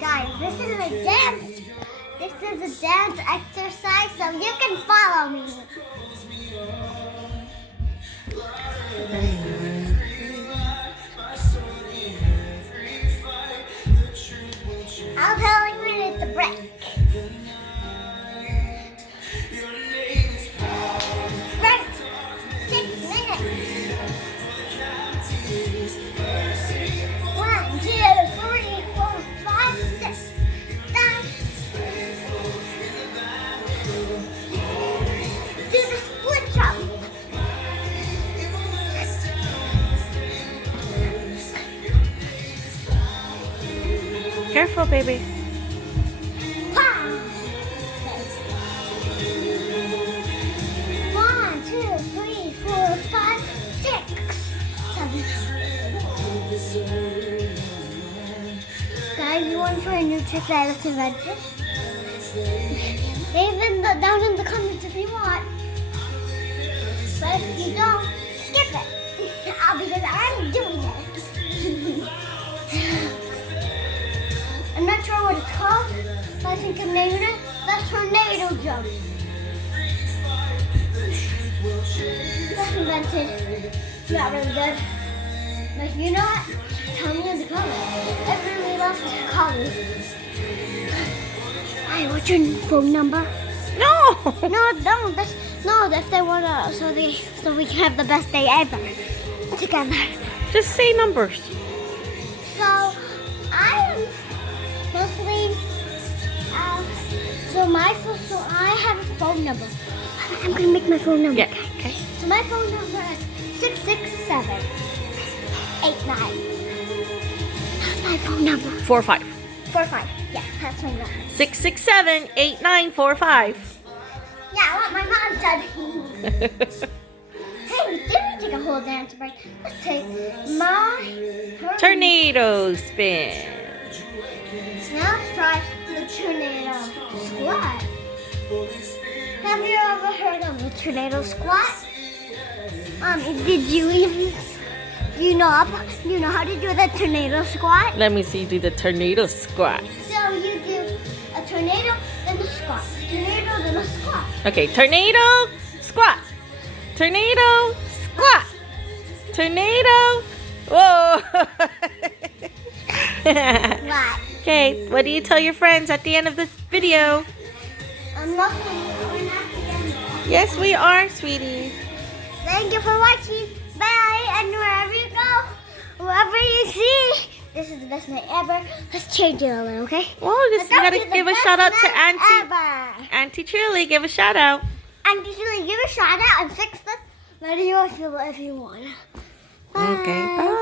Guys, this is a dance. This is a dance exercise, so you can follow me. I'll tell you when it's a break. Break. 6 minutes. 1, 2, 3, 4, 5, 6. Down. Do the split jump. Careful, baby. Wow. 1, 2, 3, 4, 5, 6, 7. Guys, you want to try a new trick that I just invented? Leave it down in the comments if you want. But if you don't, skip it. Because I'm doing it. I'm not sure what it's called, but I think I'm naming it the tornado jump. That's invented. It's not really good. But if you know it, tell me in the comments. Everyone loves to call me. Hey, what's your phone number? No. No, don't. No, if they wanna, so we can have the best day ever together. Just say numbers. So I am mostly. So I have a phone number. I'm gonna make my phone number. Yeah. Okay. So my phone number is 66789. That's my phone number. 45. 45. Yeah, that's my number. 667-8945. Yeah, I want my mom to. Hey, we didn't take a whole dance break. Let's take my Tornado spin. Now let's try the tornado squat. Have you ever heard of the tornado squat? Did you even you know how to do the tornado squat? Let me see you do the tornado squat. So you do a tornado, then a squat. Tornado, then a squat. Okay, tornado squat. Tornado squat. Tornado. Whoa. What? Okay, what do you tell your friends at the end of this video? I'm not going to. Yes, we are, sweetie. Thank you for watching. Bye. And wherever you go, wherever you see, this is the best night ever. Let's change it a little, okay? Well, you gotta give a shout out to Auntie Truly. Give a shout out. Auntie Truly, give a shout out and fix this video if you want. Bye. Okay, bye.